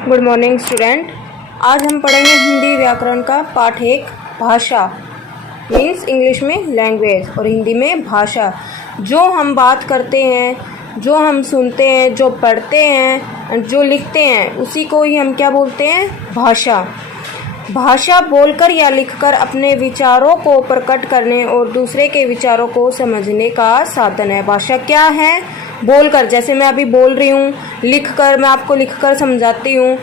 Good morning student. आज हम पढ़ेंगे हिंदी व्याकरण का पाठ 1 भाषा मीन्स इंग्लिश में लैंग्वेज और हिंदी में भाषा। जो हम बात करते हैं, जो हम सुनते हैं, जो पढ़ते हैं, जो लिखते हैं, उसी को ही हम क्या बोलते हैं? भाषा। भाषा बोलकर या लिखकर अपने विचारों को प्रकट करने और दूसरे के विचारों को समझने का साधन है। भाषा क्या है? बोलकर, जैसे मैं अभी बोल रही हूँ, लिखकर मैं आपको लिखकर समझाती हूँ,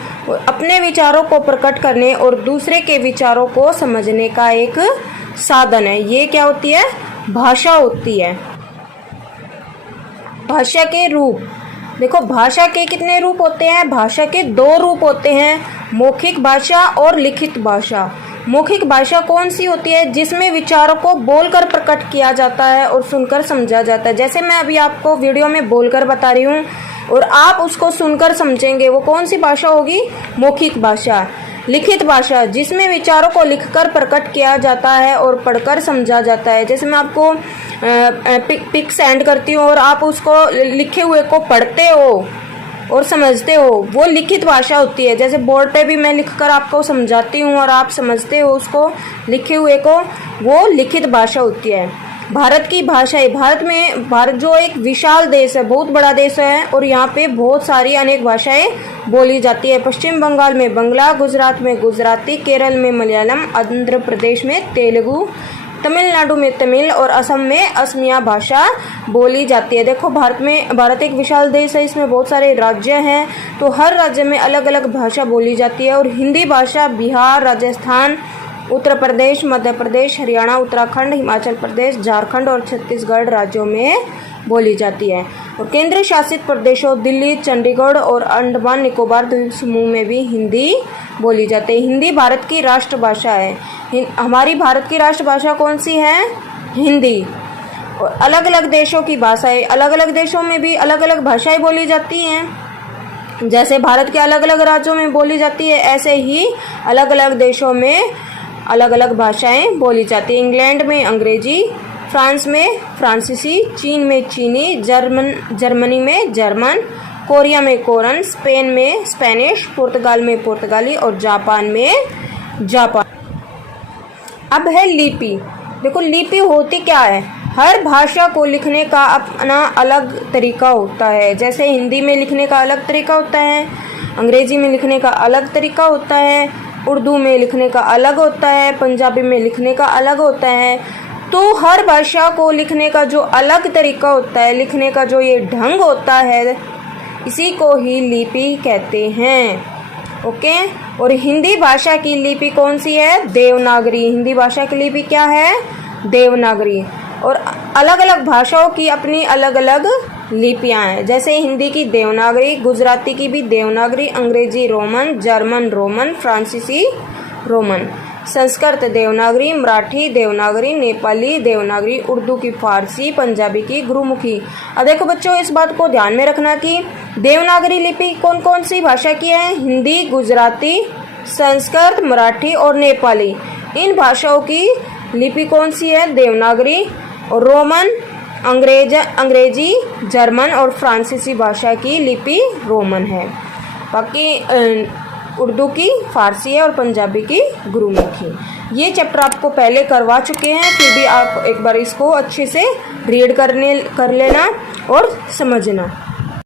अपने विचारों को प्रकट करने और दूसरे के विचारों को समझने का एक साधन है। ये क्या होती है? भाषा होती है। भाषा के रूप देखो, भाषा के कितने रूप होते हैं? भाषा के 2 रूप होते हैं, मौखिक भाषा और लिखित भाषा। मौखिक भाषा कौन सी होती है? जिसमें विचारों को बोलकर प्रकट किया जाता है और सुनकर समझा जाता है। जैसे मैं अभी आपको वीडियो में बोलकर बता रही हूँ और आप उसको सुनकर समझेंगे, वो कौन सी भाषा होगी? मौखिक भाषा। लिखित भाषा, जिसमें विचारों को लिखकर प्रकट किया जाता है और पढ़कर समझा जाता है। जैसे मैं आपको पिक सेंड करती हूँ और आप उसको लिखे हुए को पढ़ते हो और समझते हो, वो लिखित भाषा होती है। जैसे बोर्ड पे भी मैं लिखकर आपको समझाती हूँ और आप समझते हो उसको लिखे हुए को, वो लिखित भाषा होती है। भारत की भाषाएं, भारत जो एक विशाल देश है, बहुत बड़ा देश है और यहाँ पे बहुत सारी अनेक भाषाएं बोली जाती है। पश्चिम बंगाल में बंगला, गुजरात में गुजराती, केरल में मलयालम, आंध्र प्रदेश में तेलुगु, तमिलनाडु में तमिल और असम में असमिया भाषा बोली जाती है। देखो, भारत एक विशाल देश है, इसमें बहुत सारे राज्य हैं, तो हर राज्य में अलग अलग भाषा बोली जाती है। और हिंदी भाषा बिहार, राजस्थान, उत्तर प्रदेश, मध्य प्रदेश, हरियाणा, उत्तराखंड, हिमाचल प्रदेश, झारखंड और छत्तीसगढ़ राज्यों में बोली जाती है। और केंद्र शासित प्रदेशों दिल्ली, चंडीगढ़ और अंडमान निकोबार द्वीप समूह में भी हिंदी बोली जाती है। हिंदी भारत की राष्ट्रभाषा है। हमारी भारत की राष्ट्रभाषा कौन सी है? हिंदी। और अलग अलग देशों की भाषाएं, अलग अलग देशों में भी अलग अलग भाषाएं बोली जाती हैं। जैसे भारत के अलग अलग राज्यों में बोली जाती है, ऐसे ही अलग अलग देशों में अलग अलग भाषाएं बोली जाती है। इंग्लैंड में अंग्रेजी, फ्रांस में फ्रांसीसी, चीन में चीनी, जर्मनी में जर्मन, कोरिया में कोरियन, स्पेन में स्पेनिश, पुर्तगाल में पुर्तगाली और जापान में जापान। अब है लिपि। देखो, लिपि होती क्या है? हर भाषा को लिखने का अपना अलग तरीका होता है। जैसे हिंदी में लिखने का अलग तरीका होता है, अंग्रेजी में लिखने का अलग तरीका होता है, उर्दू में लिखने का अलग होता है, पंजाबी में लिखने का अलग होता है। तो हर भाषा को लिखने का जो अलग तरीका होता है, लिखने का जो ये ढंग होता है, इसी को ही लिपि कहते हैं। ओके। और हिंदी भाषा की लिपि कौन सी है? देवनागरी। हिंदी भाषा की लिपि क्या है? देवनागरी। और अलग अलग भाषाओं की अपनी अलग अलग लिपियां हैं। जैसे हिंदी की देवनागरी, गुजराती की भी देवनागरी, अंग्रेजी रोमन, जर्मन रोमन, फ्रांसीसी रोमन, संस्कृत देवनागरी, मराठी देवनागरी, नेपाली देवनागरी, उर्दू की फारसी, पंजाबी की गुरुमुखी। अब देखो बच्चों, इस बात को ध्यान में रखना कि देवनागरी लिपि कौन कौन सी भाषा की है? हिंदी, गुजराती, संस्कृत, मराठी और नेपाली। इन भाषाओं की लिपि कौन सी है? देवनागरी। और रोमन, अंग्रेजी, जर्मन और फ्रांसीसी भाषा की लिपि रोमन है। बाकी उर्दू की फारसी है और पंजाबी की गुरुमुखी। ये चैप्टर आपको पहले करवा चुके हैं, फिर भी आप एक बार इसको अच्छे से रीड कर लेना और समझना।